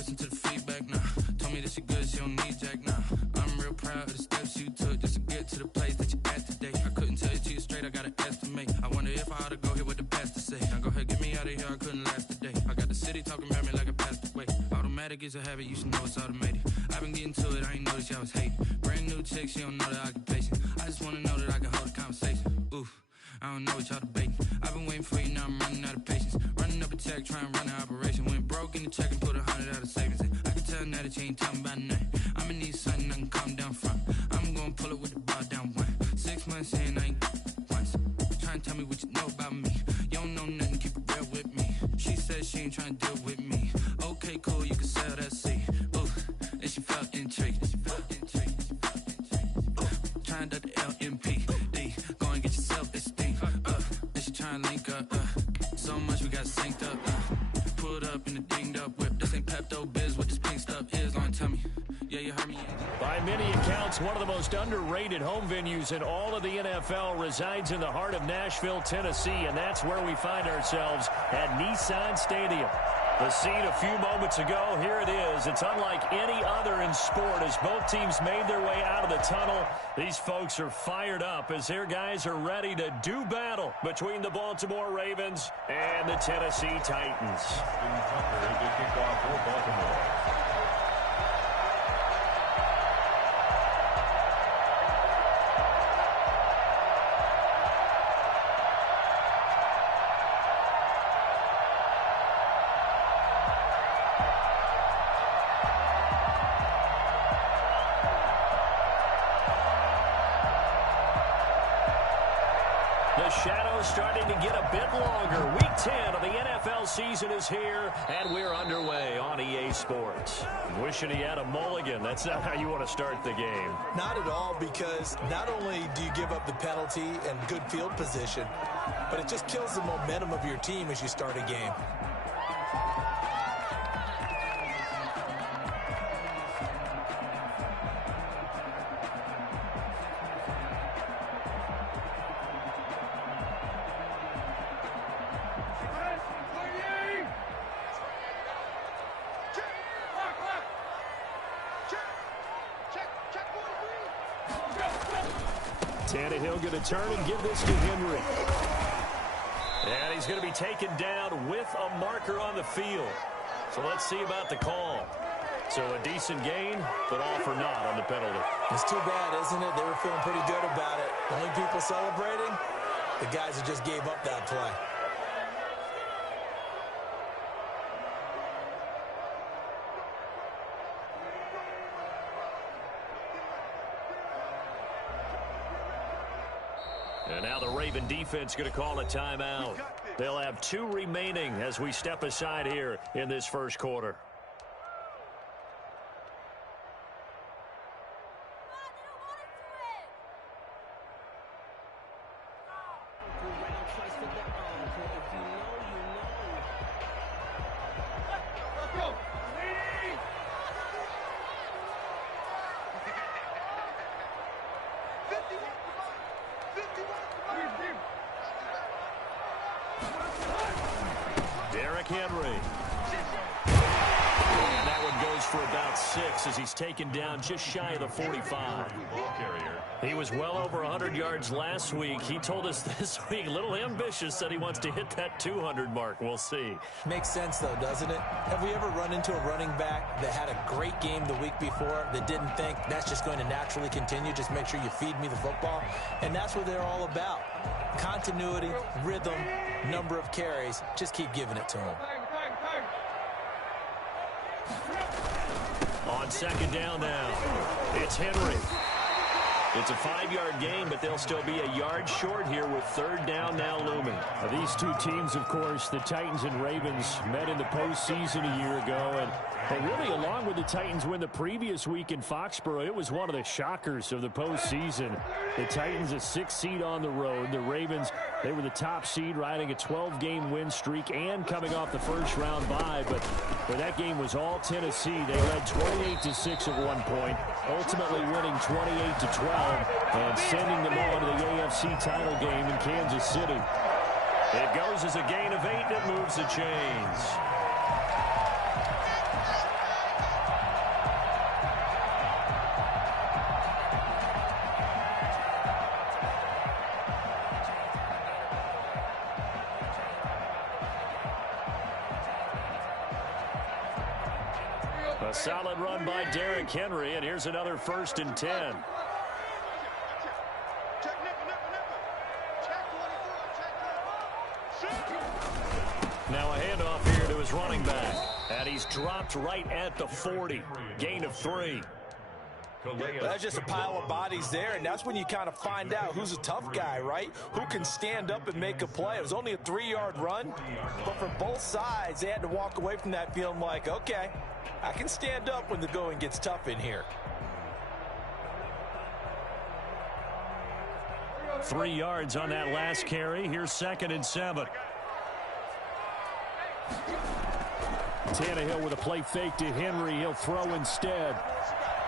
listen to the feedback now. Told me that she good, she don't need Jack now. I'm real proud of the steps you took just to get to the place that you at today. I couldn't tell it to you straight, I gotta estimate. I wonder if I ought to go here with the pastor say. Now go ahead, get me out of here, I couldn't last today. I got the city talking about me like I passed away. Automatic is a habit, you should know it's automated. I've been getting to it, I ain't noticed y'all was hating. Brand new chick, she don't know the occupation. I just wanna know that I can hold a conversation. Oof, I don't know what y'all debating. I've been waiting for you, now I'm running out of patience. Running up a check, trying to run an operation. Went broke in the check and put 100 out of savings in. I can tell now that you ain't talking about nothing. I'ma need something I can calm down from. I'm gonna pull it with the bar down one. 6 months in, I ain't once. Trying to tell me what you know about me. You don't know nothing, keep it real with me. She said she ain't trying to deal with me. Okay, cool, you can sell that seed. Ooh, and she felt intrigued. Trying to the LMPD. Go and get your self-esteem. And she trying to link up. So much we got synced up. Pulled up in the dinged up whip. This ain't Pepto-Biz, what this pink stuff is. Long tell me. Yeah, you heard me. By many accounts, one of the most underrated home venues in all of the NFL resides in the heart of Nashville, Tennessee, and that's where we find ourselves at Nissan Stadium. The scene a few moments ago, here it is. It's unlike any other in sport as both teams made their way out of the tunnel. These folks are fired up as their guys are ready to do battle between the Baltimore Ravens and the Tennessee Titans. Shadows starting to get a bit longer. Week 10 of the NFL season is here, and we're underway on EA Sports. Wishing he had a mulligan. That's not how you want to start the game. Not at all, because not only do you give up the penalty and good field position, but it just kills the momentum of your team as you start a game. Tannehill going to turn and give this to Henry. And he's going to be taken down with a marker on the field. So let's see about the call. So a decent gain, but all for naught on the penalty. It's too bad, isn't it? They were feeling pretty good about it. The only people celebrating, the guys who just gave up that play. And now the Raven defense going to call a timeout. They'll have 2 remaining as we step aside here in this first quarter. Henry. And that one goes for about 6 as he's taken down just shy of the 45. He was well over 100 yards last week. He told us this week, a little ambitious, that he wants to hit that 200 mark. We'll see. Makes sense, though, doesn't it? Have we ever run into a running back that had a great game the week before that didn't think that's just going to naturally continue? Just make sure you feed me the football. And that's what they're all about. Continuity, rhythm, number of carries. Just keep giving it to them. On second down now, it's Henry. It's a 5-yard gain, but they'll still be a yard short here with third down now looming. These two teams, of course, the Titans and Ravens, met in the postseason a year ago. And really, along with the Titans win the previous week in Foxborough, it was one of the shockers of the postseason. The Titans, a 6th seed on the road. The Ravens, they were the top seed, riding a 12-game win streak and coming off the first-round bye. But that game was all Tennessee. They led 28-6 at one point, ultimately winning 28-12. And sending them on to the AFC title game in Kansas City. It goes as a gain of 8 that moves the chains. A solid run by Derrick Henry, and here's another 1st and 10. Now a handoff here to his running back. And he's dropped right at the 40. Gain of 3. That's just a pile of bodies there, and that's when you kind of find out who's a tough guy, right? Who can stand up and make a play. It was only a 3-yard run, but for both sides, they had to walk away from that feeling like, okay, I can stand up when the going gets tough in here. 3 yards on that last carry. Here's 2nd and 7. Tannehill with a play fake to Henry. He'll throw instead.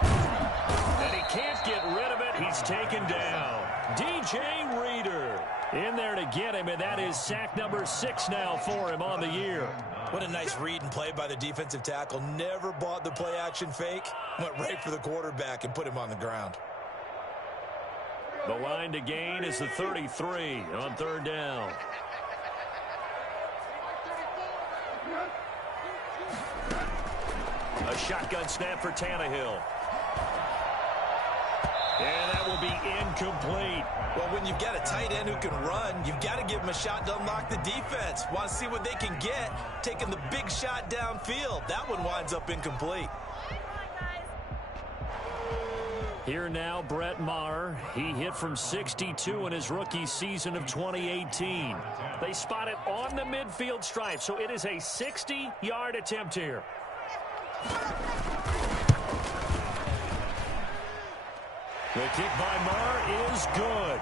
And he can't get rid of it. He's taken down. DJ Reader in there to get him, and that is sack number 6 now for him on the year. What a nice read and play by the defensive tackle. Never bought the play-action fake. Went right for the quarterback and put him on the ground. The line to gain is the 33 on 3rd down. A shotgun snap for Tannehill. And that will be incomplete. Well, when you've got a tight end who can run, you've got to give him a shot to unlock the defense. Want to see what they can get, taking the big shot downfield. That one winds up incomplete. Here now, Brett Maher. He hit from 62 in his rookie season of 2018. They spot it on the midfield stripe, so it is a 60-yard attempt here. The kick by Maher is good.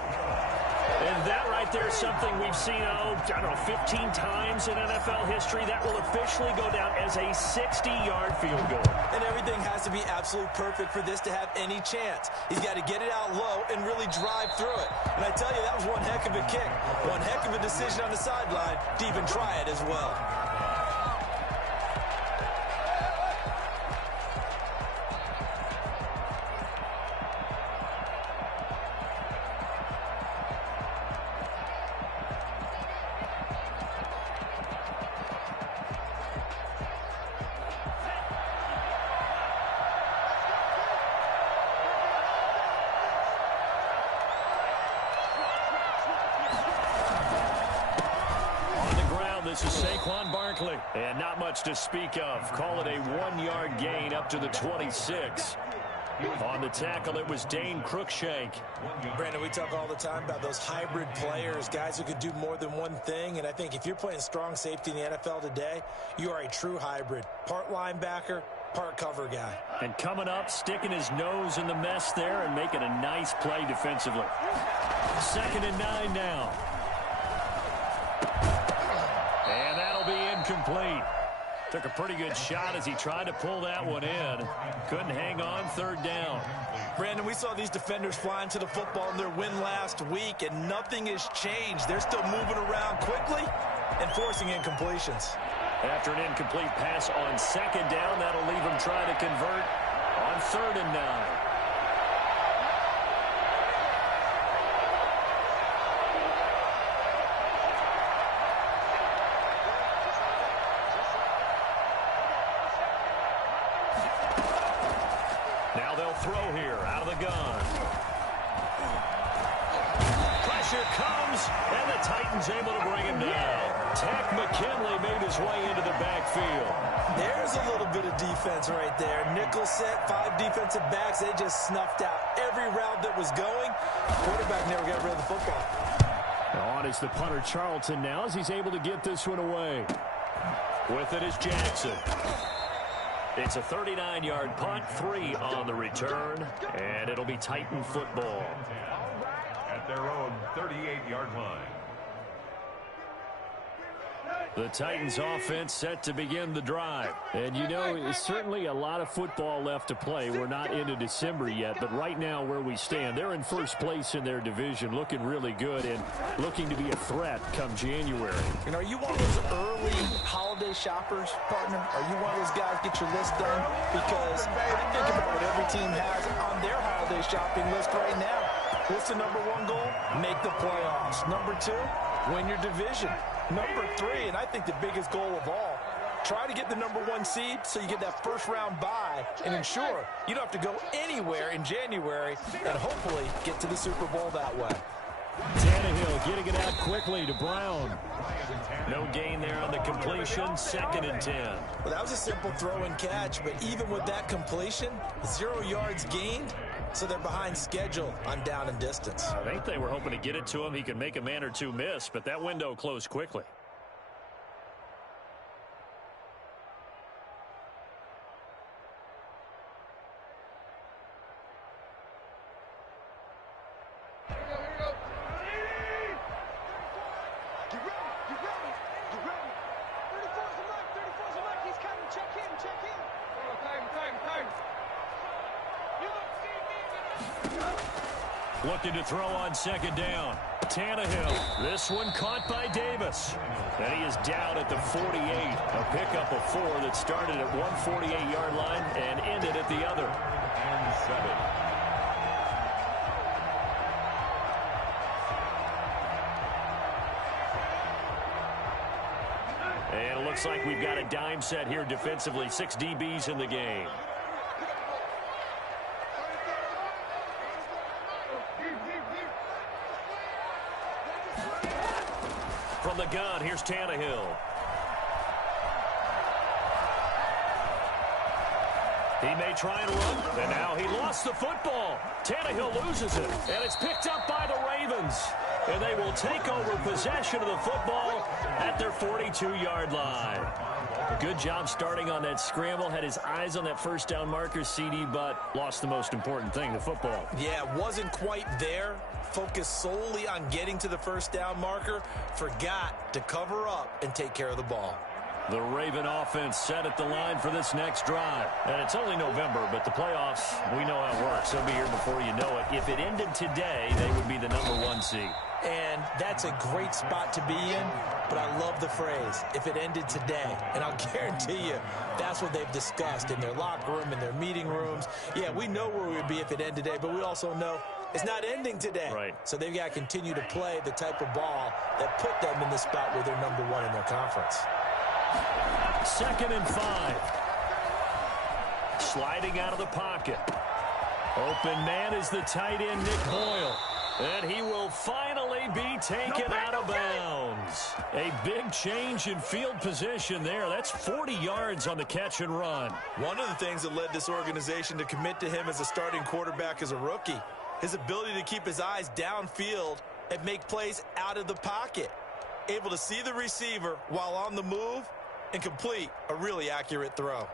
And that right there is something we've seen, I don't know, 15 times in NFL history. That will officially go down as a 60-yard field goal. And everything has to be absolutely perfect for this to have any chance. He's got to get it out low and really drive through it. And I tell you, that was one heck of a kick. One heck of a decision on the sideline to even try it as well. This is Saquon Barkley. And not much to speak of. Call it a 1-yard gain up to the 26. On the tackle, it was Dane Cruikshank. Brandon, we talk all the time about those hybrid players, guys who could do more than one thing. And I think if you're playing strong safety in the NFL today, you are a true hybrid. Part linebacker, part cover guy. And coming up, sticking his nose in the mess there and making a nice play defensively. 2nd and 9 now. And that'll be incomplete. Took a pretty good shot as he tried to pull that one in. Couldn't hang on. 3rd down. Brandon, we saw these defenders flying to the football in their win last week, and nothing has changed. They're still moving around quickly and forcing incompletions. After an incomplete pass on 2nd down, that'll leave him trying to convert on 3rd and 9. Now they'll throw here out of the gun. Pressure comes, and the Titans able to bring him down. Tech McKinley made his way into the backfield. There's a little bit of defense right there. Nickel set, 5 defensive backs. They just snuffed out every route that was going. Quarterback never got rid of the football. On is the punter Charlton now as he's able to get this one away. With it is Jackson. It's a 39-yard punt, 3 on the return, and it'll be Titan football. At their own 38-yard line. The Titans offense set to begin the drive. And you know, it's certainly a lot of football left to play. We're not into December yet, but right now where we stand, they're in first place in their division, looking really good and looking to be a threat come January. And are you one of those early holiday shoppers, partner? Are you one of those guys get your list done? Because I think about what every team has on their holiday shopping list right now. What's the number 1 goal? Make the playoffs. Number 2, win your division. Number 3, and I think the biggest goal of all, Try to get the #1 seed so you get that first-round bye and ensure you don't have to go anywhere in January and hopefully get to the Super Bowl that way. Tannehill getting it out quickly to Brown. No gain there on the completion, 2nd and 10. Well, that was a simple throw and catch, but even with that completion, 0 yards gained, so they're behind schedule on down and distance. I think they were hoping to get it to him. He could make a man or two miss, but that window closed quickly. Looking to throw on 2nd down. Tannehill. This one caught by Davis. And he is down at the 48. A pickup of 4 that started at 148-yard line and ended at the other. And 7. And it looks like we've got a dime set here defensively. 6 DBs in the game. From the gun, here's Tannehill. He may try and run, and now he lost the football. Tannehill loses it, and it's picked up by the Ravens. And they will take over possession of the football at their 42-yard line. Good job starting on that scramble. Had his eyes on that first down marker, CD, but lost the most important thing, the football. Yeah, wasn't quite there. Focused solely on getting to the first down marker. Forgot to cover up and take care of the ball. The Raven offense set at the line for this next drive. And it's only November, but the playoffs, we know how it works. They'll be here before you know it. If it ended today, they would be the #1 seed. And that's a great spot to be in, but I love the phrase, if it ended today. And I'll guarantee you, that's what they've discussed in their locker room, in their meeting rooms. Yeah, we know where we would be if it ended today, but we also know it's not ending today. Right. So they've got to continue to play the type of ball that put them in the spot where they're #1 in their conference. 2nd and 5. Sliding out of the pocket. Open man is the tight end, Nick Boyle. And he will finally be taken out of bounds. A big change in field position there. That's 40 yards on the catch and run. One of the things that led this organization to commit to him as a starting quarterback as a rookie, his ability to keep his eyes downfield and make plays out of the pocket. Able to see the receiver while on the move and complete a really accurate throw.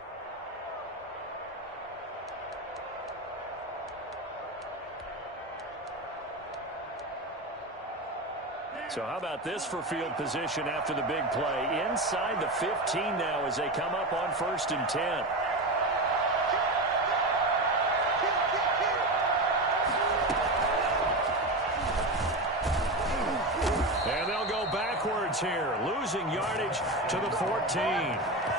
So how about this for field position after the big play? Inside the 15 now as they come up on 1st and 10. And they'll go backwards here, losing yardage to the 14.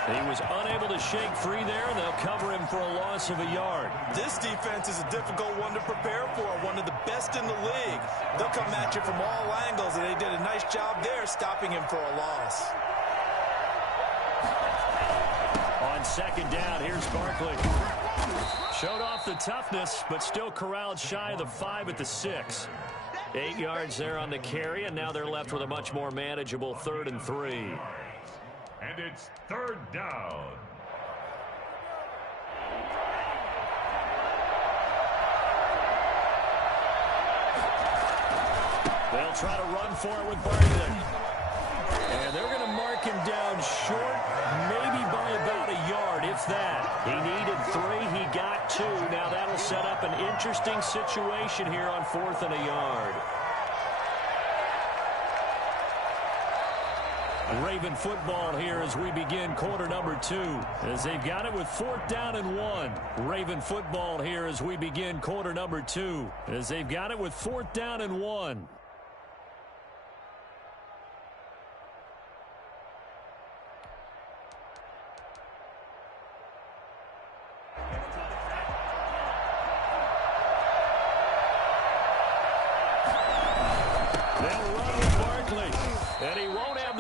He was unable to shake free there, and they'll cover him for a loss of a yard. This defense is a difficult one to prepare for, one of the best in the league. They'll come at you from all angles, and they did a nice job there stopping him for a loss. On 2nd down, here's Barkley. Showed off the toughness, but still corralled shy of the 5 at the 6. 8 yards there on the carry, and now they're left with a much more manageable 3rd and 3. And it's 3rd down. They'll try to run for it with Barkley. And they're going to mark him down short, maybe by about a yard, if that. He needed 3. He got 2. Now that'll set up an interesting situation here on 4th and a yard. Raven football here as we begin quarter number 2. As they've got it with 4th down and 1. Raven football here as we begin quarter number 2. As they've got it with 4th down and 1.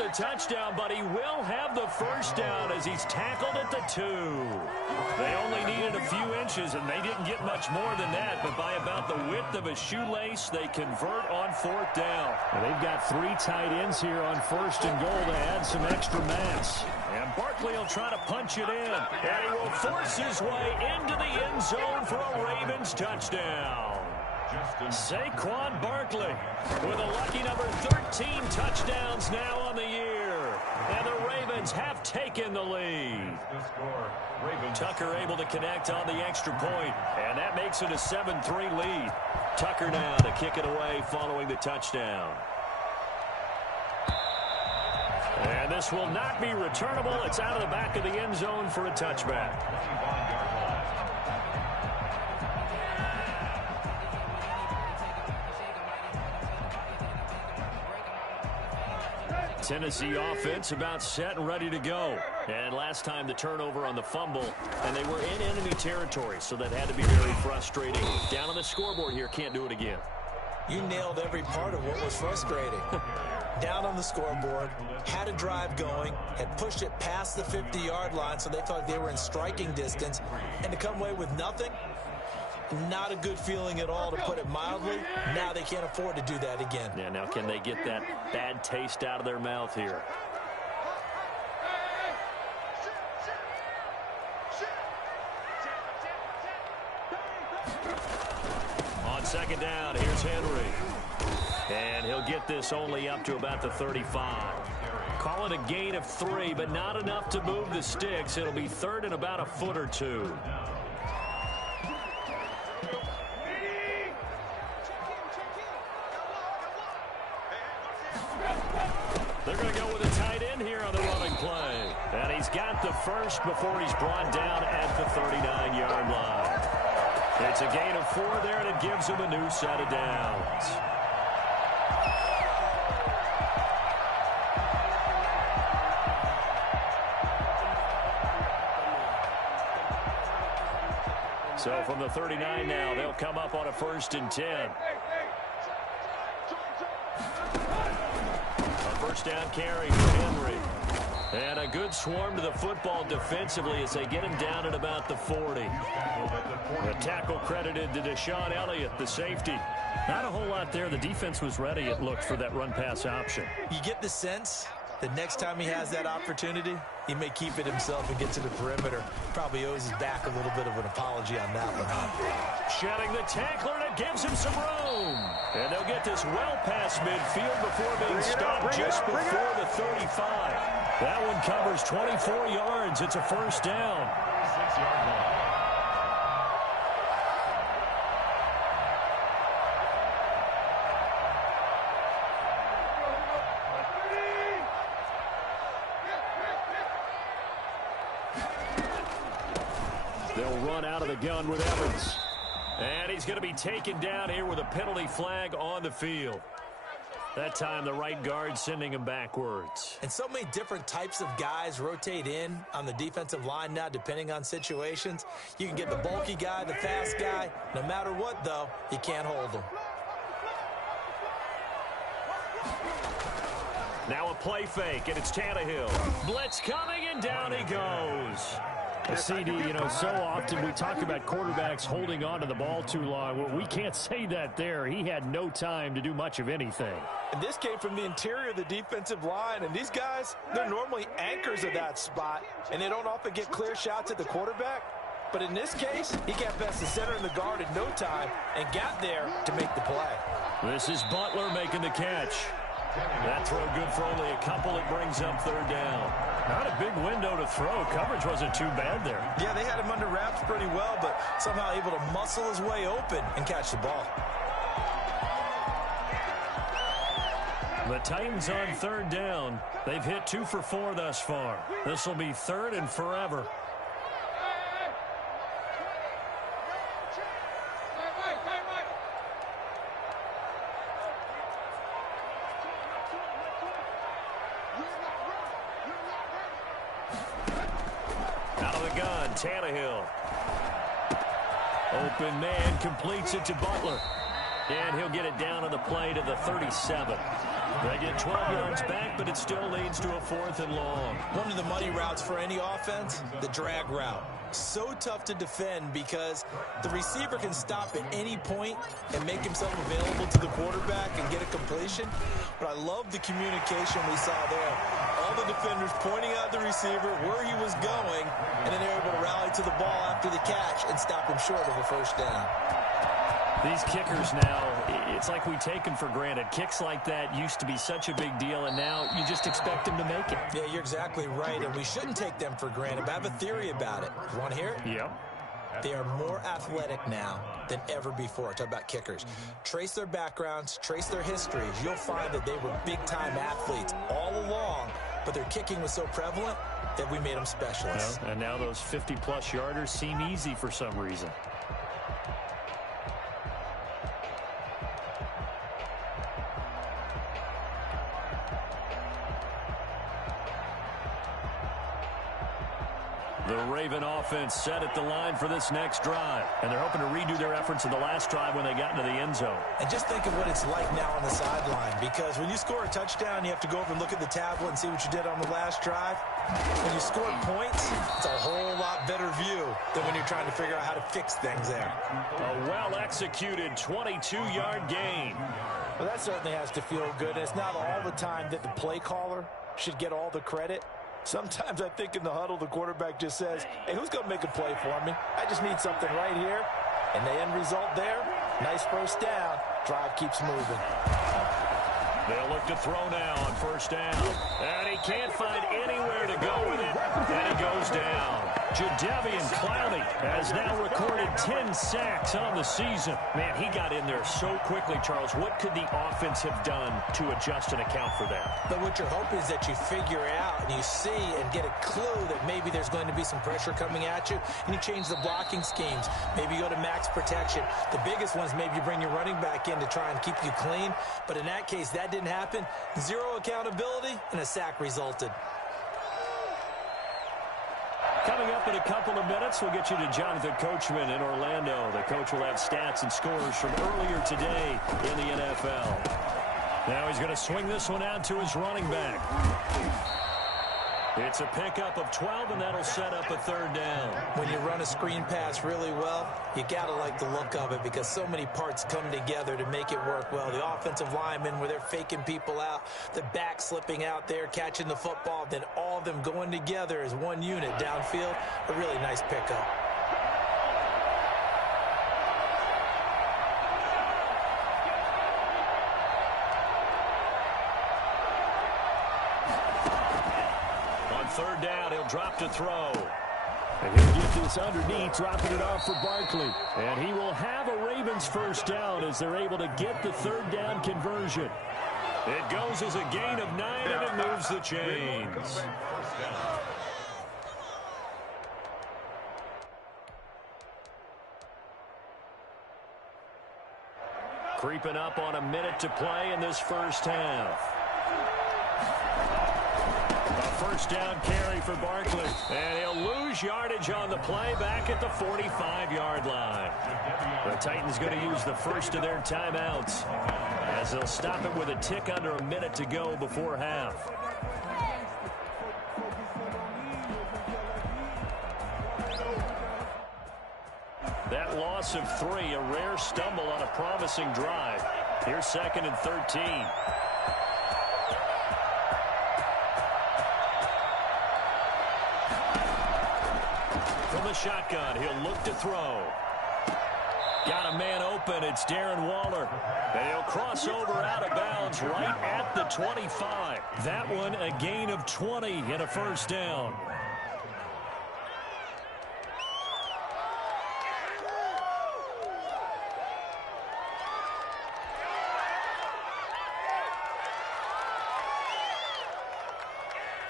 the touchdown, but he will have the first down as he's tackled at the 2. They only needed a few inches, and they didn't get much more than that, but by about the width of a shoelace, they convert on 4th down. And they've got 3 tight ends here on 1st and goal to add some extra mass. And Barkley will try to punch it in, and he will force his way into the end zone for a Ravens touchdown. Saquon Barkley with a lucky number 13 touchdowns now on the year. And the Ravens have taken the lead. Tucker able to connect on the extra point, and that makes it a 7-3 lead. Tucker now to kick it away following the touchdown. And this will not be returnable. It's out of the back of the end zone for a touchback. Tennessee offense about set and ready to go. And last time the turnover on the fumble, and they were in enemy territory, so that had to be very frustrating. Down on the scoreboard here, can't do it again. You nailed every part of what was frustrating. Down on the scoreboard, had a drive going, had pushed it past the 50-yard line, so they thought they were in striking distance, and to come away with nothing, not a good feeling at all, to put it mildly. Now they can't afford to do that again. Yeah, now can they get that bad taste out of their mouth here? On 2nd down, here's Henry. And he'll get this only up to about the 35. Call it a gain of 3, but not enough to move the sticks. It'll be 3rd and about a foot or 2. They're going to go with a tight end here on the running play. And he's got the first before he's brought down at the 39-yard line. It's a gain of 4 there, and it gives him a new set of downs. So from the 39 now, they'll come up on a 1st and 10. First down carry for Henry. And a good swarm to the football defensively as they get him down at about the 40. The tackle credited to Deshaun Elliott, the safety. Not a whole lot there. The defense was ready, it looked, for that run-pass option. You get the sense that next time he has that opportunity, he may keep it himself and get to the perimeter. Probably owes his back a little bit of an apology on that one. Shedding the tackler, and it gives him some room. And they'll get this well past midfield before being stopped just before the 35. That one covers 24 yards. It's a first down. 6-yard line. They'll run out of the gun with Evans. And he's going to be taken down here with a penalty flag on the field. That time the right guard sending him backwards. And so many different types of guys rotate in on the defensive line now, depending on situations. You can get the bulky guy, the fast guy. No matter what, though, you can't hold them. Now a play fake, and it's Tannehill. Blitz coming, and down he goes. CD, you know, so often we talk about quarterbacks holding on to the ball too long. Well, we can't say that there. He had no time to do much of anything. And this came from the interior of the defensive line, and these guys, they're normally anchors of that spot, and they don't often get clear shots at the quarterback. But in this case, he got past the center and the guard in no time and got there to make the play. This is Butler making the catch. That throw good for only a couple. It brings up 3rd down. Not a big window to throw. Coverage wasn't too bad there. Yeah, they had him under wraps pretty well, but somehow able to muscle his way open and catch the ball. The Titans on 3rd down. They've hit 2 for 4 thus far. This will be 3rd and forever. Tannehill. Open man completes it to Butler. And he'll get it down on the play to the 37. They get 12 yards back, but it still leads to a 4th and long. One of the money routes for any offense, the drag route. So tough to defend because the receiver can stop at any point and make himself available to the quarterback and get a completion. But I love the communication we saw there. All the defenders pointing out the receiver where he was going, and then they're able to rally to the ball after the catch and stop him short of a first down. These kickers now, it's like we take them for granted. Kicks like that used to be such a big deal, and now you just expect them to make it. Yeah, you're exactly right, and we shouldn't take them for granted. But I have a theory about it. You want to hear it? Yep. They are more athletic now than ever before. Talk about kickers. Trace their backgrounds, trace their histories. You'll find that they were big-time athletes all along, but their kicking was so prevalent that we made them specialists. Yeah, and now those 50-plus yarders seem easy for some reason. The Raven offense set at the line for this next drive. And they're hoping to redo their efforts in the last drive when they got into the end zone. And just think of what it's like now on the sideline, because when you score a touchdown, you have to go over and look at the tablet and see what you did on the last drive. When you score points, it's a whole lot better view than when you're trying to figure out how to fix things there. A well-executed 22-yard gain. Well, that certainly has to feel good. And it's not all the time that the play caller should get all the credit. Sometimes I think in the huddle, the quarterback just says, hey, who's going to make a play for me? I just need something right here. And the end result there, nice first down. Drive keeps moving. They'll look to throw now on first down. And he can't find anywhere to go with it. And he goes down. Jadeveon Clowney has now recorded 10 sacks on the season. Man, he got in there so quickly, Charles. What could the offense have done to adjust and account for that? But what you're hoping is that you figure out and you see and get a clue that maybe there's going to be some pressure coming at you, and you change the blocking schemes. Maybe you go to max protection. The biggest one is maybe you bring your running back in to try and keep you clean. But in that case, that didn't happen. Zero accountability, and a sack resulted. Coming up in a couple of minutes, we'll get you to Jonathan Coachman in Orlando. The coach will have stats and scores from earlier today in the NFL. Now he's going to swing this one out to his running back. It's a pickup of 12, and that'll set up a third down. When you run a screen pass really well, you got to like the look of it because so many parts come together to make it work well. The offensive linemen, where they're faking people out, the back slipping out there, catching the football, then all of them going together as one unit downfield. A really nice pickup. Third down, he'll drop to throw. And he'll get this underneath, dropping it off for Barkley. And he will have a Ravens first down as they're able to get the third down conversion. It goes as a gain of 9, and it moves the chains. Creeping up on a minute to play in this first half. A first down carry for Barkley. And he'll lose yardage on the play back at the 45-yard line. The Titans going to use the first of their timeouts as they'll stop it with a tick under a minute to go before half. That loss of 3, a rare stumble on a promising drive. Here's 2nd and 13. From the shotgun, he'll look to throw. Got a man open. It's Darren Waller. And he'll cross over out of bounds right at the 25. That one a gain of 20 and a first down.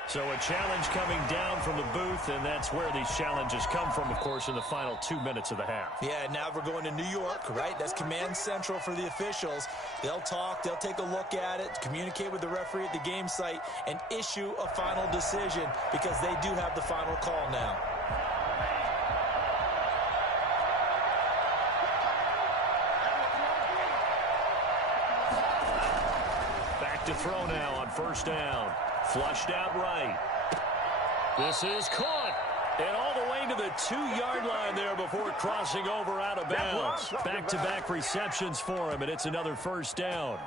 So a challenge coming down from the booth, and that's where these challenges come from, of course, in the final 2 minutes of the half. Yeah, now we're going to New York, right? That's command central for the officials. They'll talk, they'll take a look at it, communicate with the referee at the game site, and issue a final decision because they do have the final call now. to throw now on first down. Flushed out right. This is caught. And all the way to the 2-yard line there before crossing over out of bounds. Back-to-back receptions for him, and it's another first down.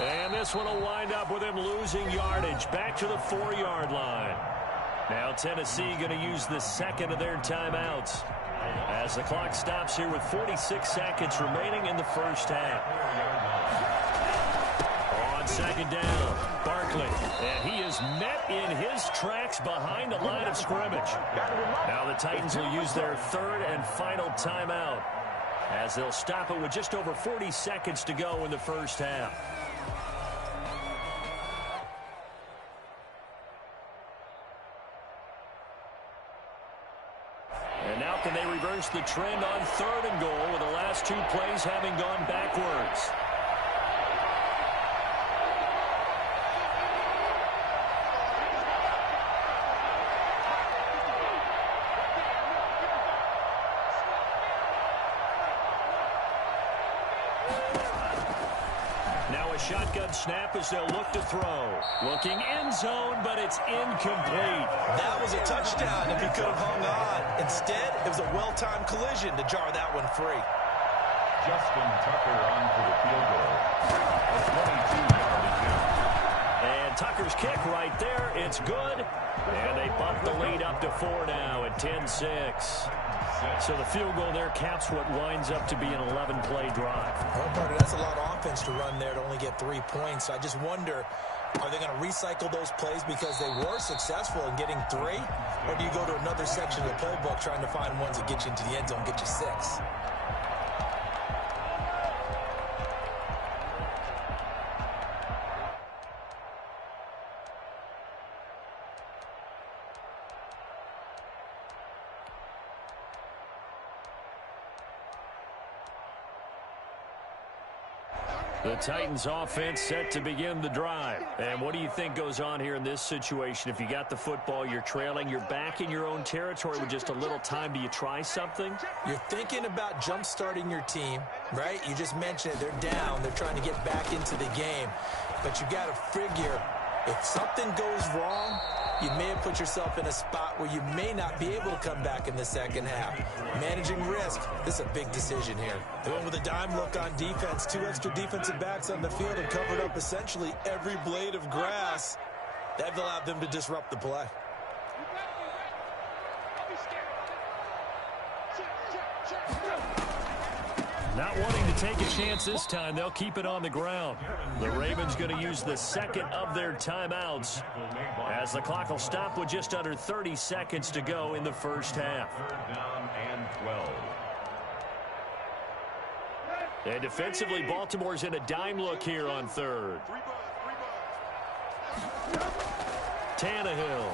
And this one will wind up with him losing yardage back to the 4-yard line. Now Tennessee going to use the second of their timeouts as the clock stops here with 46 seconds remaining in the first half. On second down, Barkley, and he is met in his tracks behind the line of scrimmage. Now the Titans will use their third and final timeout as they'll stop it with just over 40 seconds to go in the first half. And now can they reverse the trend on third and goal with the last 2 plays having gone backwards? Now a shotgun snap as they'll look to throw. Looking end zone, but it's incomplete. That was a touchdown if he could have hung on. Instead, it was a well-timed collision to jar that one free. Justin Tucker on for the field goal. A 22-yard attempt. And Tucker's kick right there. It's good. And they bump the lead up to 4 now at 10-6. So the field goal there caps what winds up to be an 11-play drive. Well, Parker, that's a lot of offense to run there to only get 3 points. I just wonder, are they going to recycle those plays because they were successful in getting 3? Or do you go to another section of the playbook trying to find ones that get you into the end zone, get you 6? The Titans offense set to begin the drive. And what do you think goes on here in this situation? If you got the football, you're trailing, you're back in your own territory with just a little time. Do you try something? You're thinking about jump-starting your team, right? You just mentioned it. They're down. They're trying to get back into the game. But you got to figure, if something goes wrong, you may have put yourself in a spot where you may not be able to come back in the second half. Managing risk, this is a big decision here. They went with a dime look on defense. 2 extra defensive backs on the field and covered up essentially every blade of grass. That allowed them to disrupt the play. Not wanting to take a chance this time, they'll keep it on the ground. The Ravens going to use the second of their timeouts as the clock will stop with just under 30 seconds to go in the first half. 3rd down and 12. And defensively, Baltimore's in a dime look here on third. Tannehill.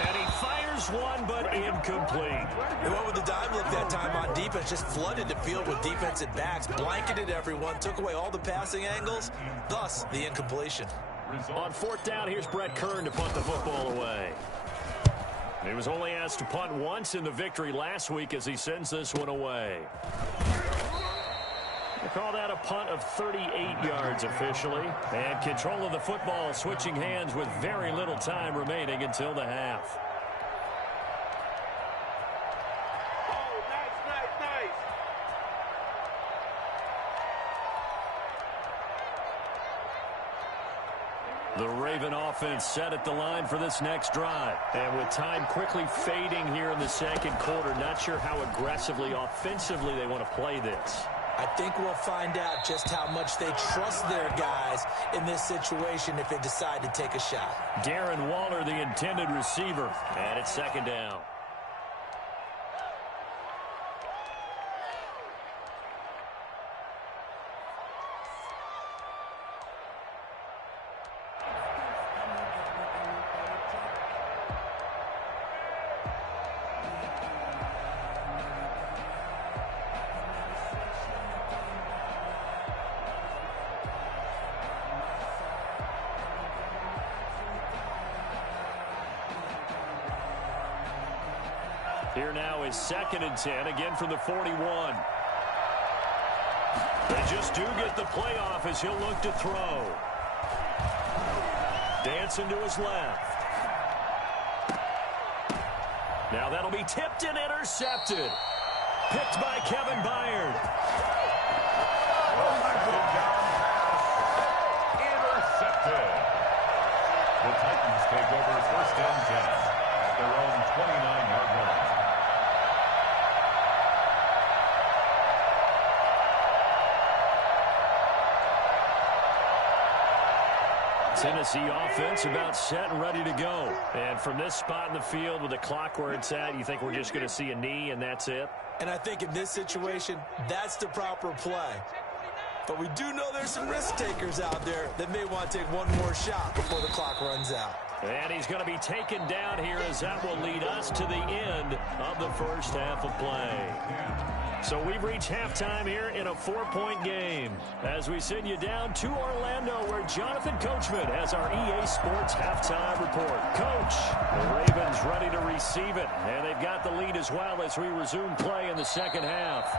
And he fires one, but incomplete. They went with the dime look that time on defense, just flooded the field with defensive backs, blanketed everyone, took away all the passing angles, thus the incompletion. On 4th down, here's Brett Kern to punt the football away. He was only asked to punt once in the victory last week as he sends this one away. They call that a punt of 38 yards officially. And control of the football switching hands with very little time remaining until the half. The Raven offense set at the line for this next drive. And with time quickly fading here in the second quarter, not sure how aggressively, offensively they want to play this. I think we'll find out just how much they trust their guys in this situation if they decide to take a shot. Darren Waller, the intended receiver, and it's 2nd down. Here now is 2nd and 10, again from the 41. They just do get the play off as he'll look to throw. Dancing to his left. Now that'll be tipped and intercepted. Picked by Kevin Byard. Intercepted. The Titans take over 1st and 10 at their own 29-yard line. Tennessee offense about set and ready to go. And from this spot in the field with the clock where it's at, you think we're just going to see a knee and that's it? And I think in this situation, that's the proper play. But we do know there's some risk takers out there that may want to take one more shot before the clock runs out. And he's going to be taken down here as that will lead us to the end of the first half of play. So we've reached halftime here in a 4-point game as we send you down to Orlando where Jonathan Coachman has our EA Sports halftime report. Coach, the Ravens ready to receive it, and they've got the lead as well as we resume play in the second half.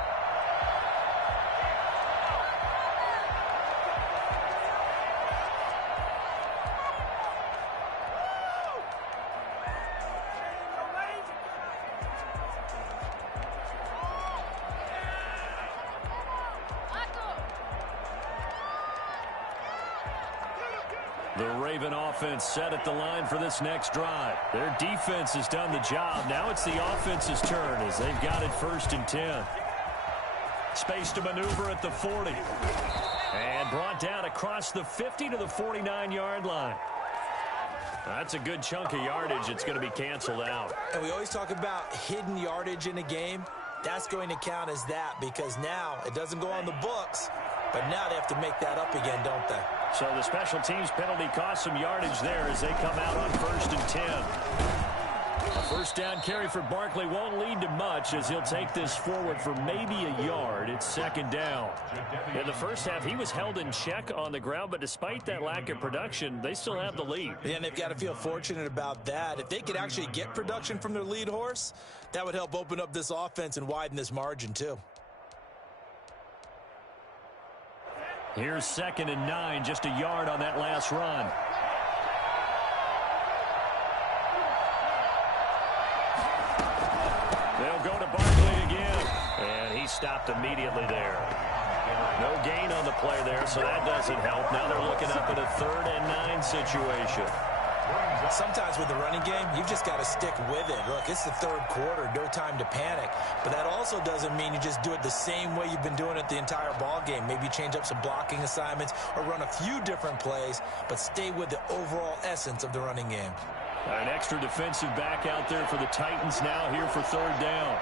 The Raven offense set at the line for this next drive. Their defense has done the job. Now it's the offense's turn as they've got it 1st and 10. Space to maneuver at the 40. And brought down across the 50 to the 49-yard line. That's a good chunk of yardage. It's going to be canceled out. And we always talk about hidden yardage in a game. That's going to count as that because now it doesn't go on the books, but now they have to make that up again, don't they? So the special teams penalty cost some yardage there as they come out on 1st and 10. A 1st down carry for Barkley won't lead to much as he'll take this forward for maybe a yard. It's 2nd down. In the first half, he was held in check on the ground, but despite that lack of production, they still have the lead. Yeah, and they've got to feel fortunate about that. If they could actually get production from their lead horse, that would help open up this offense and widen this margin too. Here's 2nd and 9, just a yard on that last run. They'll go to Barkley again, and he stopped immediately there. No gain on the play there, so that doesn't help. Now they're looking up at a 3rd and 9 situation. Sometimes with the running game, you've just got to stick with it. Look, it's the 3rd quarter, no time to panic. But that also doesn't mean you just do it the same way you've been doing it the entire ball game. Maybe change up some blocking assignments or run a few different plays, but stay with the overall essence of the running game. An extra defensive back out there for the Titans now here for 3rd down.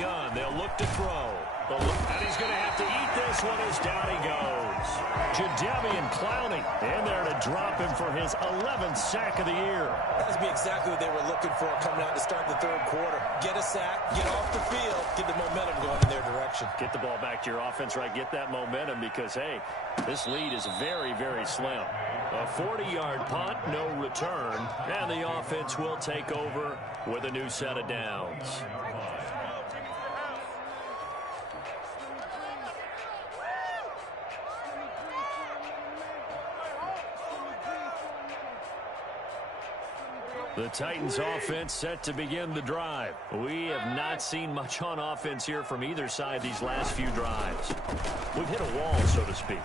Gun. They'll look to throw. And he's going to have to eat this one as down he goes. Jadeveon Clowney in there to drop him for his 11th sack of the year. That would be exactly what they were looking for coming out to start the 3rd quarter. Get a sack, get off the field, get the momentum going in their direction. Get the ball back to your offense, right? Get that momentum because, hey, this lead is very, very slim. A 40-yard punt, no return, and the offense will take over with a new set of downs. The Titans offense set to begin the drive. We have not seen much on offense here from either side these last few drives. We've hit a wall, so to speak.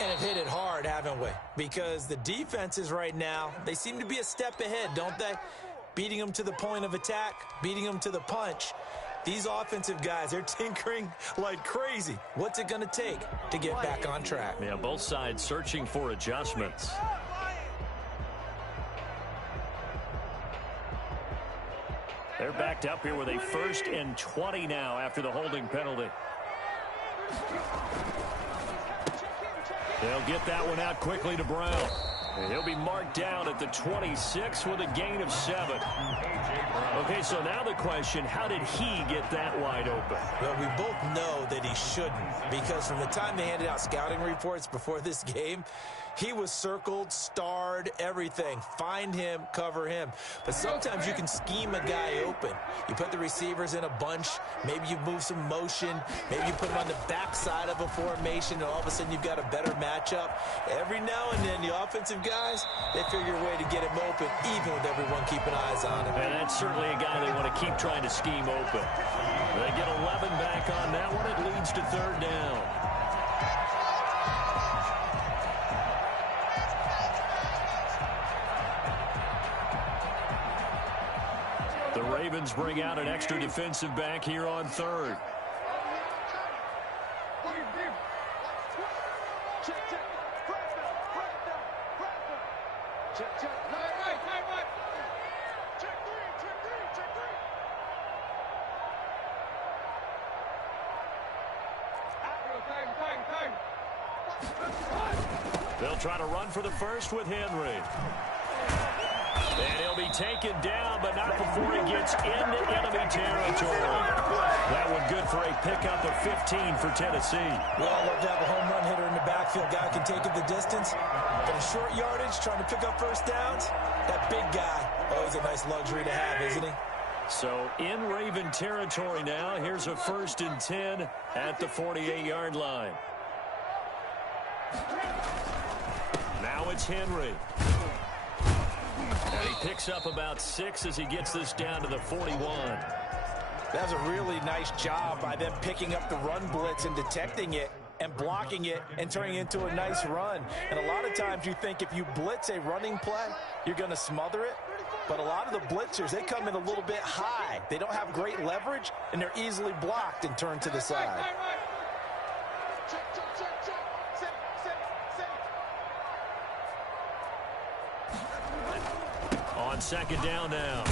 And have hit it hard, haven't we? Because the defenses right now, they seem to be a step ahead, don't they? Beating them to the point of attack, beating them to the punch. These offensive guys, they're tinkering like crazy. What's it going to take to get back on track? Yeah, both sides searching for adjustments. They're backed up here with a 1st and 20 now after the holding penalty. They'll get that one out quickly to Brown. And he'll be marked down at the 26 with a gain of 7. Okay, so now the question, how did he get that wide open? Well, we both know that he shouldn't, because from the time they handed out scouting reports before this game, he was circled, starred, everything. Find him, cover him. But sometimes you can scheme a guy open. You put the receivers in a bunch. Maybe you move some motion. Maybe you put him on the backside of a formation, and all of a sudden you've got a better matchup. Every now and then, the offensive guys, they figure a way to get him open, even with everyone keeping eyes on him. And that's certainly a guy they want to keep trying to scheme open. They get 11 back on that one. It leads to 3rd down. The Ravens bring out an extra defensive back here on 3rd. They'll try to run for the first with Henry. And he'll be taken down, but not before he gets into enemy territory. That one good for a pickup of 15 for Tennessee. We all love to have a home run hitter in the backfield. Guy can take it the distance. But in short yardage, trying to pick up first downs, that big guy, always a nice luxury to have, isn't he? So in Raven territory now, here's a 1st and 10 at the 48-yard line. Now it's Henry. And he picks up about 6 as he gets this down to the 41. That's a really nice job by them picking up the run blitz and detecting it and blocking it and turning it into a nice run. And a lot of times you think if you blitz a running play, you're going to smother it. But a lot of the blitzers, they come in a little bit high. They don't have great leverage, and they're easily blocked and turned to the side. On 2nd down now,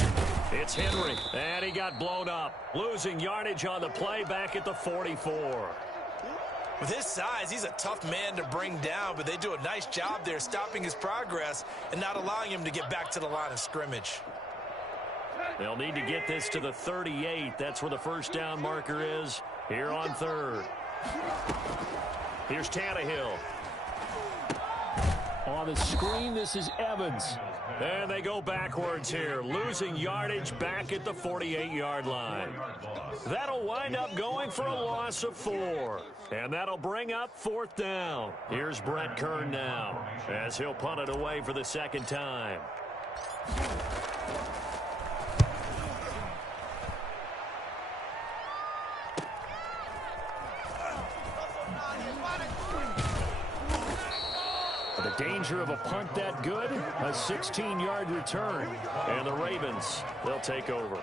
it's Henry, and he got blown up. Losing yardage on the play back at the 44. With his size, he's a tough man to bring down, but they do a nice job there stopping his progress and not allowing him to get back to the line of scrimmage. They'll need to get this to the 38. That's where the first down marker is here on 3rd. Here's Tannehill. On the screen, this is Evans. And they go backwards here, losing yardage back at the 48-yard line. That'll wind up going for a loss of 4. And that'll bring up 4th down. Here's Brett Kern now, as he'll punt it away for the 2nd time. The danger of a punt that good, a 16-yard return. And the Ravens, they'll take over.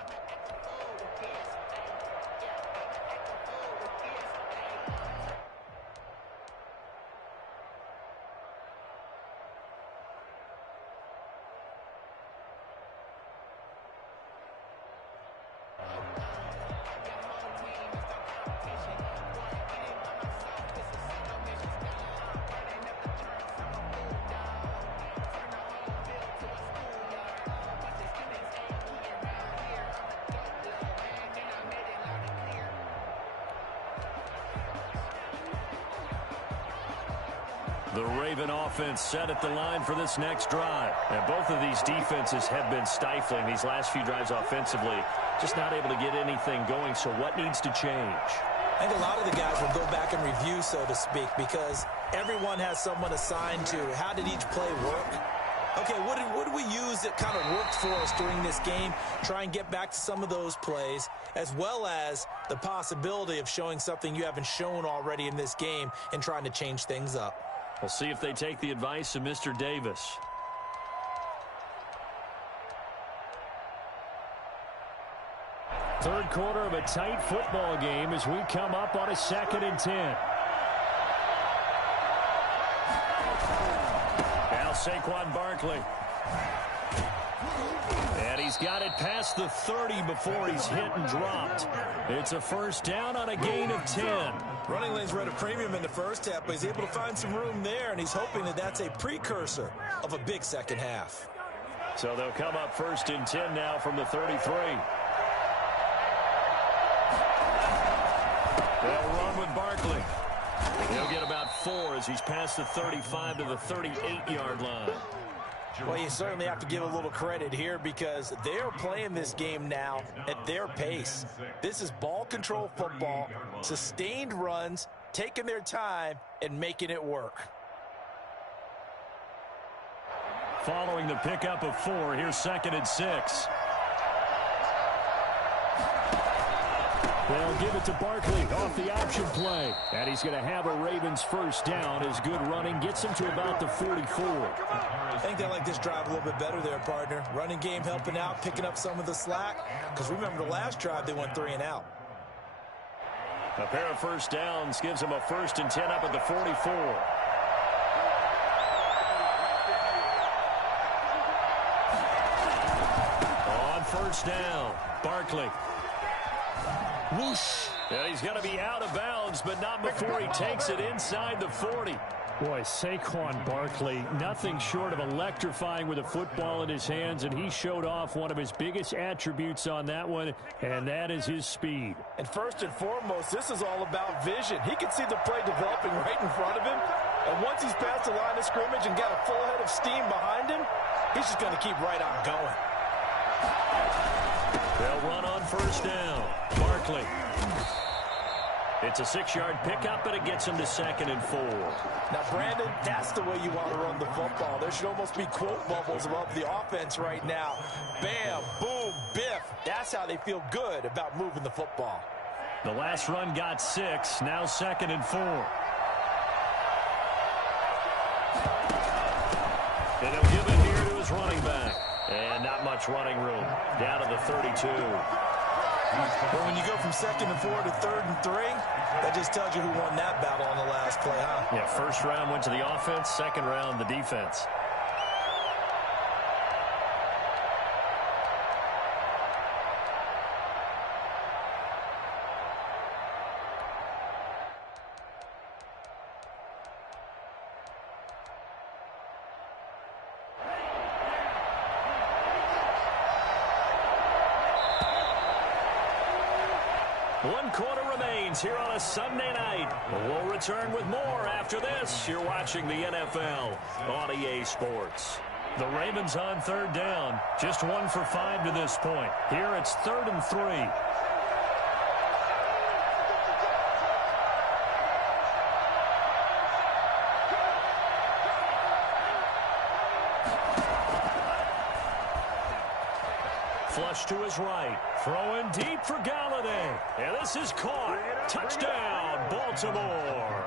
The Raven offense set at the line for this next drive. And both of these defenses have been stifling these last few drives offensively. Just not able to get anything going, so what needs to change? I think a lot of the guys will go back and review, so to speak, because everyone has someone assigned to how did each play work. Okay, what did we use that kind of worked for us during this game? Try and get back to some of those plays, as well as the possibility of showing something you haven't shown already in this game and trying to change things up. We'll see if they take the advice of Mr. Davis. Third quarter of a tight football game as we come up on a 2nd and 10. Now Saquon Barkley. And he's got it past the 30 before he's hit and dropped. It's a first down on a gain of 10. Running lanes were at a premium in the first half, but he's able to find some room there, and he's hoping that that's a precursor of a big second half. So they'll come up first and 10 now from the 33. They'll run with Barkley. He'll get about 4 as he's past the 35 to the 38-yard line. Well, you certainly have to give a little credit here because they're playing this game now at their pace. This is ball control football, sustained runs, taking their time, and making it work. Following the pickup of 4, here's 2nd and 6. They'll give it to Barkley off the option play. And he's going to have a Ravens first down as good running gets him to about the 44. I think they like this drive a little bit better there, partner. Running game helping out, picking up some of the slack. Because remember the last drive, they went 3 and out. A pair of first downs gives him a 1st and 10 up at the 44. On first down, Barkley. Whoosh. And he's going to be out of bounds, but not before he takes it inside the 40. Boy, Saquon Barkley, nothing short of electrifying with a football in his hands, and he showed off one of his biggest attributes on that one, and that is his speed. And first and foremost, this is all about vision. He can see the play developing right in front of him, and once he's past the line of scrimmage and got a full head of steam behind him, he's just going to keep right on going. They'll run on first down. Barkley. It's a 6-yard pickup, but it gets him to 2nd and 4. Now, Brandon, that's the way you want to run the football. There should almost be quote bubbles above the offense right now. Bam, boom, biff. That's how they feel good about moving the football. The last run got 6, now 2nd and 4. And he'll give it here to his running back. And not much running room. Down to the 32. Well, when you go from 2nd and 4 to 3rd and 3, that just tells you who won that battle on the last play, huh? Yeah, first round went to the offense, second round the defense. One quarter remains here on a Sunday night. We'll return with more after this. You're watching the NFL on EA Sports. The Ravens on 3rd down. Just 1 for 5 to this point. Here it's 3rd and 3. Flush to his right. Throwing deep for Galladay. And this is caught. Touchdown, Baltimore.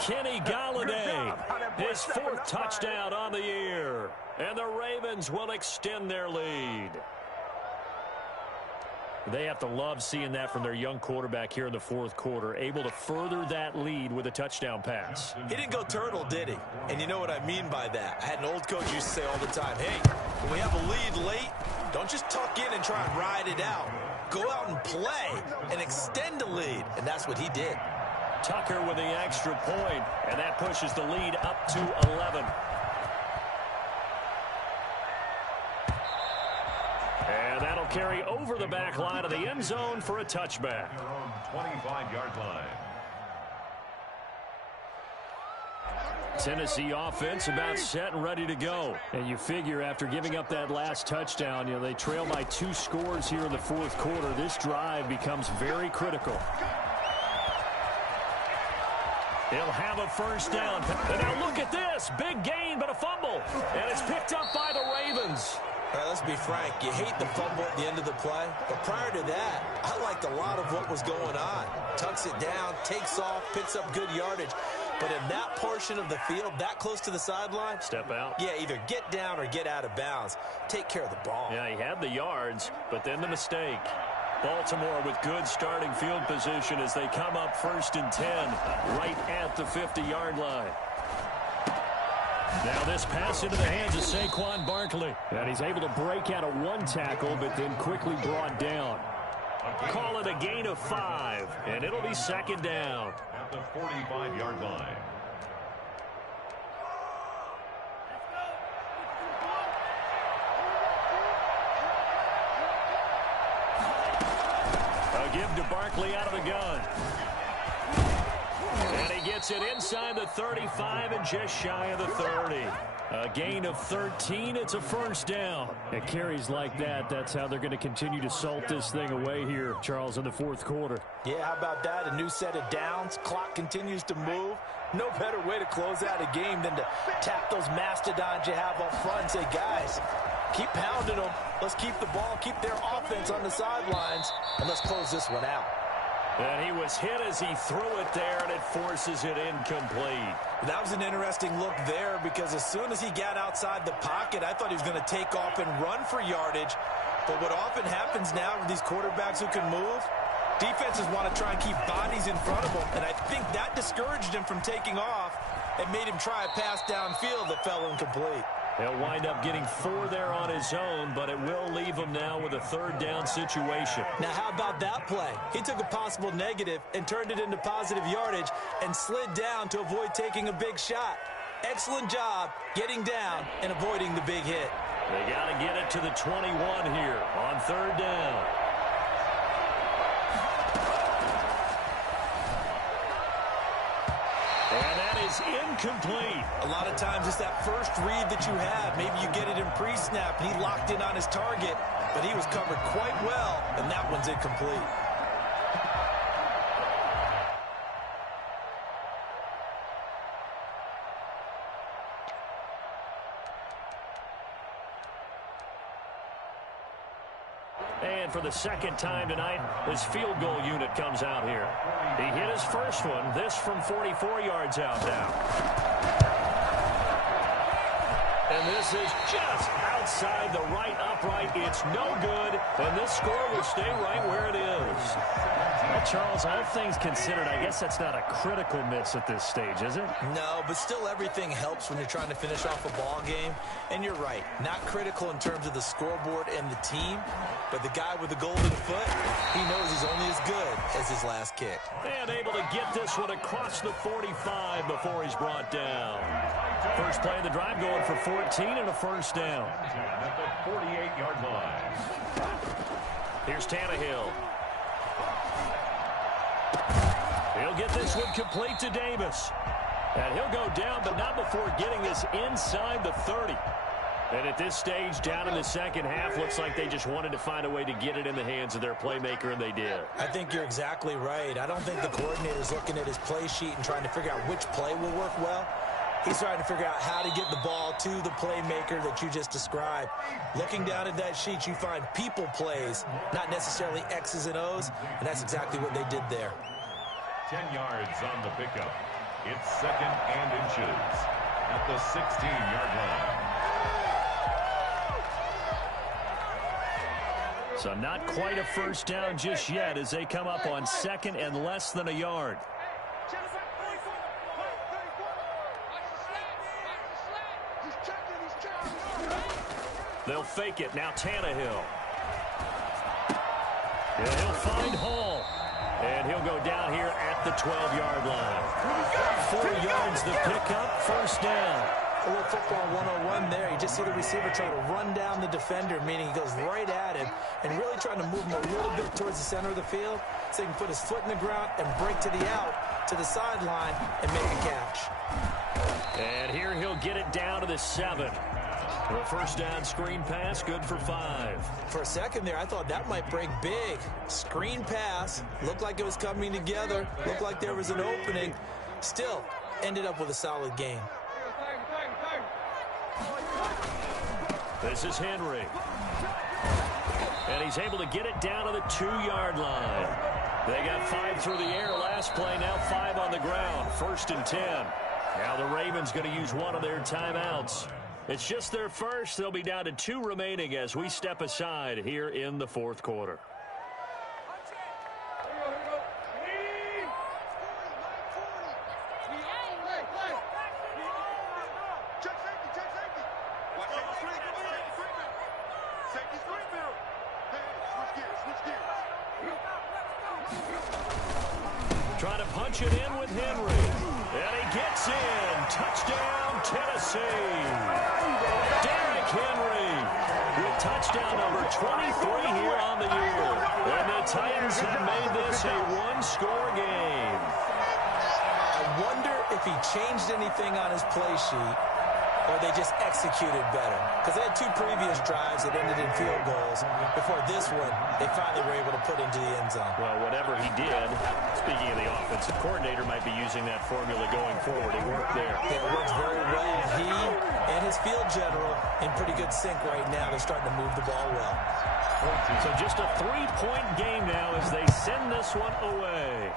Kenny Galladay, his 4th touchdown on the year. And the Ravens will extend their lead. They have to love seeing that from their young quarterback here in the 4th quarter, able to further that lead with a touchdown pass. He didn't go turtle, did he? And you know what I mean by that. I had an old coach used to say all the time, hey, when we have a lead late, don't just tuck in and try and ride it out. Go out and play and extend the lead. And that's what he did. Tucker with the extra point, and that pushes the lead up to 11. And that'll carry over the back line of the end zone for a touchback. 25-yard line. Tennessee offense about set and ready to go. And you figure after giving up that last touchdown, you know, they trail by 2 scores here in the 4th quarter. This drive becomes very critical. He'll have a first down. And now look at this. Big gain, but a fumble. And it's picked up by the Ravens. All right, let's be frank. You hate the fumble at the end of the play. But prior to that, I liked a lot of what was going on. Tucks it down, takes off, picks up good yardage. But in that portion of the field, that close to the sideline, step out. Yeah, either get down or get out of bounds. Take care of the ball. Yeah, he had the yards, but then the mistake. Baltimore with good starting field position as they come up 1st and 10 right at the 50-yard line. Now this pass into the hands of Saquon Barkley. And he's able to break out of one tackle, but then quickly brought down. Call it a gain of 5, and it'll be second down. At the 45-yard line. A give to Barkley out of the gun. And he gets it inside the 35 and just shy of the 30. A gain of 13. It's a first down. It carries like that. That's how they're going to continue to salt this thing away here, Charles, in the fourth quarter. Yeah, how about that? A new set of downs. Clock continues to move. No better way to close out a game than to tap those mastodons you have up front and say, guys, keep pounding them. Let's keep the ball, keep their offense on the sidelines, and let's close this one out. And he was hit as he threw it there, and it forces it incomplete. That was an interesting look there because as soon as he got outside the pocket, I thought he was going to take off and run for yardage. But what often happens now with these quarterbacks who can move, defenses want to try and keep bodies in front of them, and I think that discouraged him from taking off and made him try a pass downfield that fell incomplete. He'll wind up getting 4 there on his own, but it will leave him now with a third down situation. Now, how about that play? He took a possible negative and turned it into positive yardage and slid down to avoid taking a big shot. Excellent job getting down and avoiding the big hit. They got to get it to the 21 here on third down. And that is incomplete. A lot of times it's that first read that you have. Maybe you get it in pre-snap, and he locked in on his target, but he was covered quite well, and that one's incomplete. And for the second time tonight, his field goal unit comes out here. He hit his first one, this from 44 yards out now. And this is just outside the right upright. It's no good, and this score will stay right where it is. Well, Charles, all things considered, I guess that's not a critical miss at this stage, is it? No, but still everything helps when you're trying to finish off a ball game. And you're right, not critical in terms of the scoreboard and the team, but the guy with the golden foot, he knows he's only as good as his last kick. And able to get this one across the 45 before he's brought down. First play of the drive going for 14 and a first down. At the 48-yard line. Here's Tannehill. He'll get this one complete to Davis. And he'll go down, but not before getting this inside the 30. And at this stage, down in the second half, looks like they just wanted to find a way to get it in the hands of their playmaker, and they did. I think you're exactly right. I don't think the coordinator's looking at his play sheet and trying to figure out which play will work well. He's trying to figure out how to get the ball to the playmaker that you just described. Looking down at that sheet, you find people plays, not necessarily X's and O's, and that's exactly what they did there. 10 yards on the pickup. It's second and inches at the 16-yard line. So not quite a first down just yet as they come up on second and less than a yard. They'll fake it. Now Tannehill. And he'll find Hall. And he'll go down here at the 12-yard line. 4 yards the pickup, first down. A little football 101 there. You just see the receiver try to run down the defender, meaning he goes right at him and really trying to move him a little bit towards the center of the field so he can put his foot in the ground and break to the out, to the sideline, and make a catch. And here he'll get it down to the 7. The first down screen pass, good for 5. For a second there, I thought that might break big. Screen pass, looked like it was coming together, looked like there was an opening. Still, ended up with a solid game. This is Henry. And he's able to get it down to the 2-yard line. They got 5 through the air last play, now 5 on the ground. First and 10. Now the Ravens going to use one of their timeouts. It's just their first. They'll be down to 2 remaining as we step aside here in the fourth quarter. Trying to punch it in with Henry. And he gets in. Touchdown, Tennessee. Derrick Henry with touchdown number 23 here on the year. And the Titans have made this a one-score game. I wonder if he changed anything on his play sheet or they just executed better. Because they had 2 previous drives that ended in field goals. Before this one, they finally were able to put into the end zone. Well, whatever he did, speaking of the offensive coordinator, might be using that formula going forward. It worked there. Yeah, it works very well. He and his field general in pretty good sync right now. They're starting to move the ball well. So just a 3-point game now as they send this one away.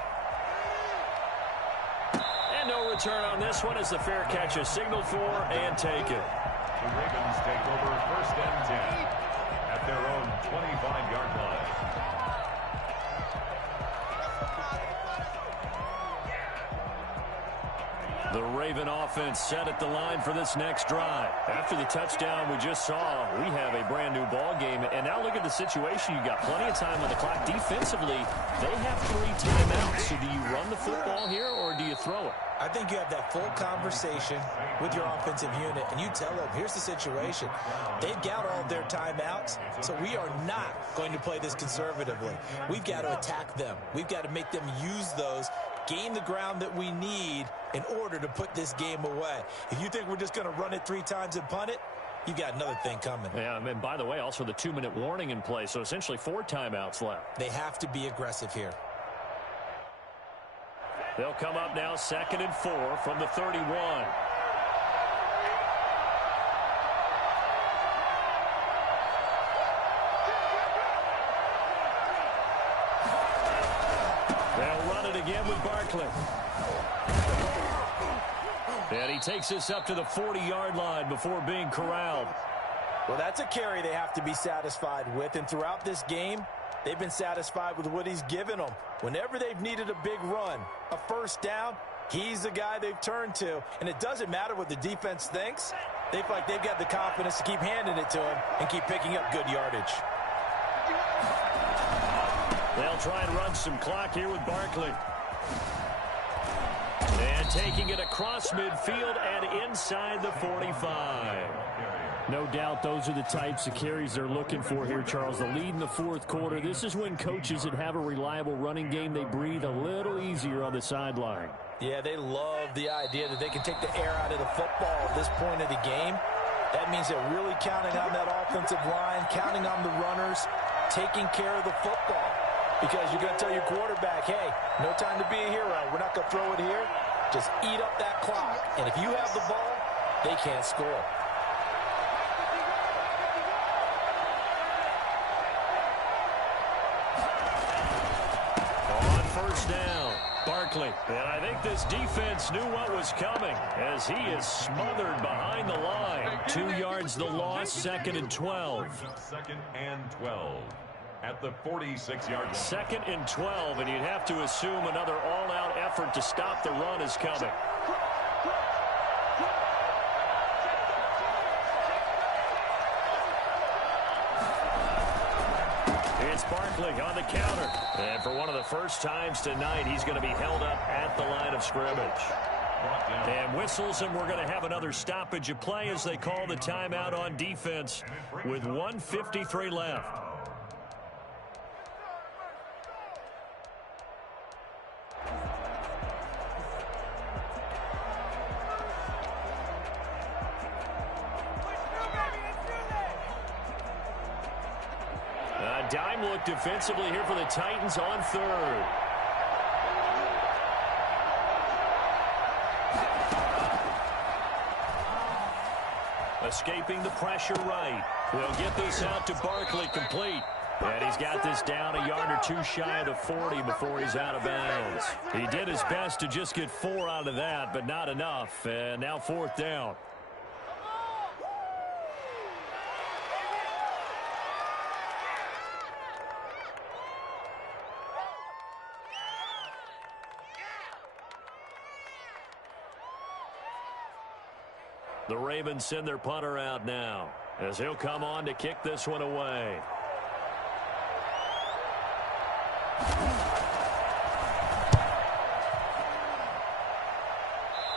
And no return on this one as the fair catch is signaled for and taken. The Ravens take over 1st and 10 at their own 25-yard line. The Raven offense set at the line for this next drive. After the touchdown we just saw, we have a brand new ball game. And now look at the situation. You got plenty of time on the clock. Defensively, they have 3 timeouts. So do you run the football here or do you throw it? I think you have that full conversation with your offensive unit, and you tell them, here's the situation. They've got all their timeouts, so we are not going to play this conservatively. We've got to attack them. We've got to make them use those, gain the ground that we need in order to put this game away. If you think we're just going to run it 3 times and punt it, you got another thing coming. Yeah, and by the way, also the 2-minute warning in play, so essentially 4 timeouts left. They have to be aggressive here. They'll come up now 2nd and 4 from the 31. They'll run it again with Barkley. And he takes this up to the 40-yard line before being corralled. Well, that's a carry they have to be satisfied with, and throughout this game, they've been satisfied with what he's given them. Whenever they've needed a big run, a 1st down, he's the guy they've turned to. And it doesn't matter what the defense thinks. They feel like they've got the confidence to keep handing it to him and keep picking up good yardage. They'll try and run some clock here with Barkley. And taking it across midfield and inside the 45. No doubt those are the types of carries they're looking for here, Charles. The lead in the 4th quarter. This is when coaches that have a reliable running game, they breathe a little easier on the sideline. Yeah, they love the idea that they can take the air out of the football at this point of the game. That means they're really counting on that offensive line, counting on the runners, taking care of the football. Because you're going to tell your quarterback, hey, no time to be a hero. We're not going to throw it here. Just eat up that clock. And if you have the ball, they can't score. Down, Barkley. And I think this defense knew what was coming as he is smothered behind the line. 2 yards the loss, 2nd and 12. 2nd and 12 at the 46-yard line. 2nd and 12, and you'd have to assume another all-out effort to stop the run is coming. It's Barkley on the counter. And for one of the first times tonight, he's going to be held up at the line of scrimmage. And whistles, and we're going to have another stoppage of play as they call the timeout on defense with 1:53 left. Dime look defensively here for the Titans on 3rd. Escaping the pressure right. They'll get this out to Barkley complete. And he's got this down a yard or 2 shy of the 40 before he's out of bounds. He did his best to just get 4 out of that, but not enough. And now 4th down. The Ravens send their punter out now as he'll come on to kick this one away.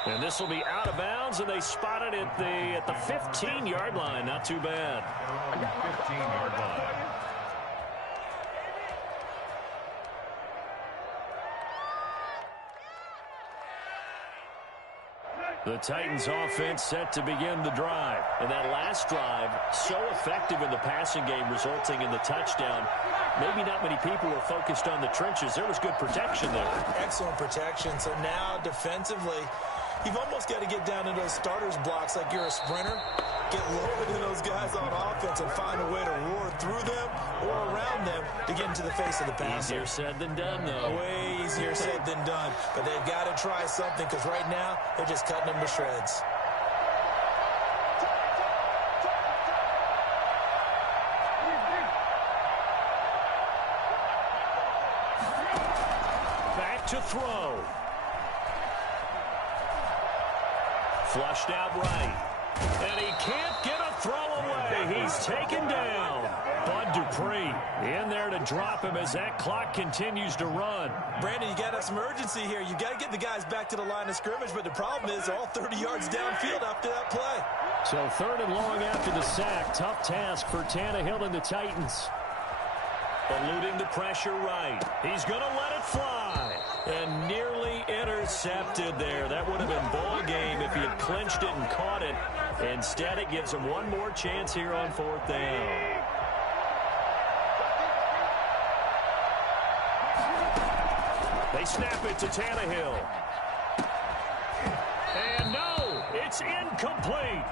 And this will be out of bounds, and they spot it at the 15-yard line. Not too bad. 15-yard line. The Titans offense set to begin the drive. And that last drive, so effective in the passing game, resulting in the touchdown. Maybe not many people were focused on the trenches. There was good protection there. Excellent protection. So now defensively, you've almost got to get down to those starters blocks like you're a sprinter. Get lower than those guys on offense and find a way to roar through them or around them to get into the face of the passer. Easier said than done, though. Way easier said than done. But they've got to try something because right now they're just cutting them to shreds. Back to throw. Flushed out right. And he can't get a throw away. He's taken down. Bud Dupree in there to drop him as that clock continues to run. Brandon, you got to have some urgency here. You got to get the guys back to the line of scrimmage, but the problem is all 30 yards downfield after that play. So 3rd and long after the sack. Tough task for Tannehill and the Titans. Eluding the pressure right. He's going to let it fly. And nearly intercepted there. That would have been ball game if he had clinched it and caught it. Instead, it gives him one more chance here on 4th down. They snap it to Tannehill. And no, it's incomplete.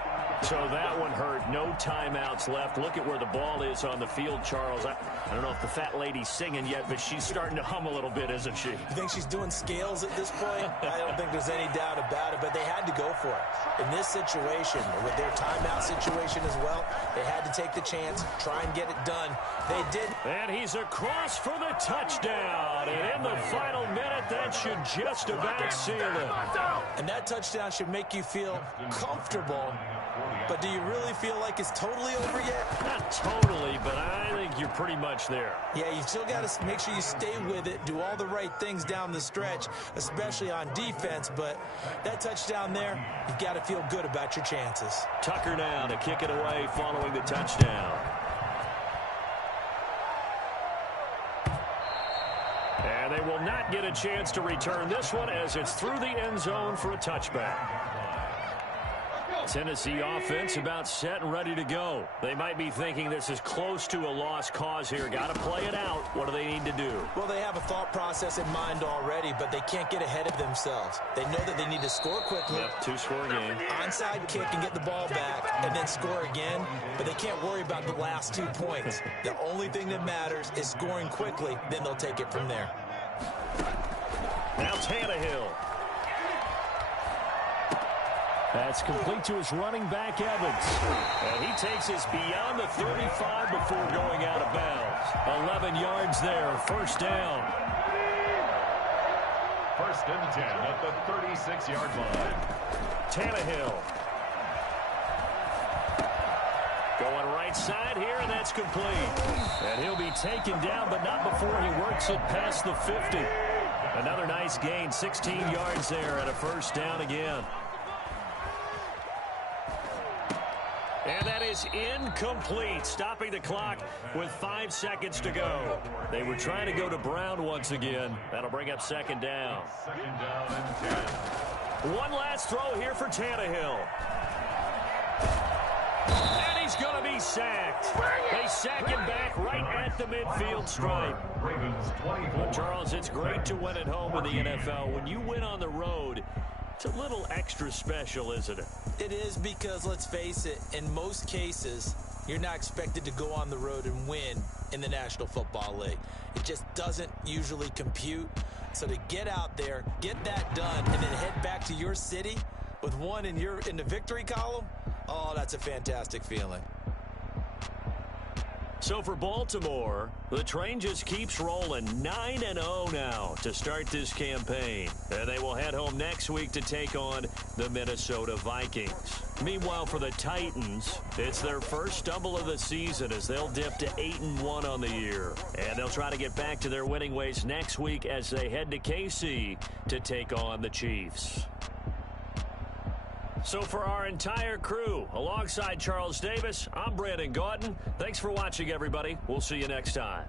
So that one hurt. No timeouts left. Look at where the ball is on the field, Charles. I don't know if the fat lady's singing yet, but she's starting to hum a little bit, isn't she? You think she's doing scales at this point? I don't think there's any doubt about it, but they had to go for it. In this situation, with their timeout situation as well, they had to take the chance, try and get it done. They did. And he's across for the touchdown. And in the final minute, that should just about seal it. And that touchdown should make you feel comfortable. But do you really feel like it's totally over yet? Not totally, but I think you're pretty much there. Yeah, you still got to make sure you stay with it, do all the right things down the stretch, especially on defense. But that touchdown there, you've got to feel good about your chances. Tucker now to kick it away following the touchdown. And they will not get a chance to return this one as it's through the end zone for a touchback. Tennessee offense about set and ready to go. They might be thinking this is close to a lost cause here. Got to play it out. What do they need to do? Well, they have a thought process in mind already, but they can't get ahead of themselves. They know that they need to score quickly. Yep, 2-score game. Onside kick and get the ball back and then score again, but they can't worry about the last 2 points. The only thing that matters is scoring quickly, then they'll take it from there. Now Tannehill. That's complete to his running back, Evans. And he takes us beyond the 35 before going out of bounds. 11 yards there, 1st down. 1st and 10 at the 36-yard line. Tannehill. Going right side here, and that's complete. And he'll be taken down, but not before he works it past the 50. Another nice gain, 16 yards there at a 1st down again. And that is incomplete, stopping the clock with 5 seconds to go. They were trying to go to Brown once again. That'll bring up 2nd down. 2nd down and 10. One last throw here for Tannehill. And he's going to be sacked. They sack him back right at the midfield stripe. Ravens 24. Well, Charles, it's great to win at home in the NFL. When you win on the road, it's a little extra special, isn't it? It is because, let's face it, in most cases, you're not expected to go on the road and win in the National Football League. It just doesn't usually compute. So to get out there, get that done, and then head back to your city with one in the victory column, oh, that's a fantastic feeling. So for Baltimore, the train just keeps rolling. 9-0 now to start this campaign. And they will head home next week to take on the Minnesota Vikings. Meanwhile, for the Titans, it's their first stumble of the season as they'll dip to 8-1 on the year. And they'll try to get back to their winning ways next week as they head to KC to take on the Chiefs. So for our entire crew, alongside Charles Davis, I'm Brandon Gautin. Thanks for watching, everybody. We'll see you next time.